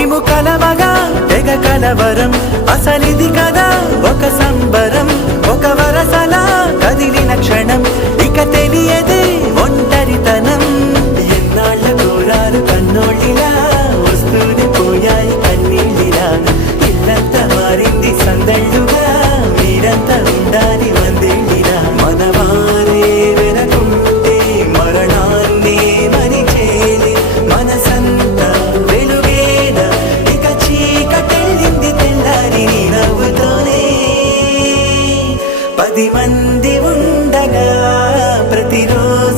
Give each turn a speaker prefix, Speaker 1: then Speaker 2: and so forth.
Speaker 1: మేము కలవగా తెగ కలవరం. అసలిది కదా ఒకసారి పది మంది ఉండగా ప్రతిరోజు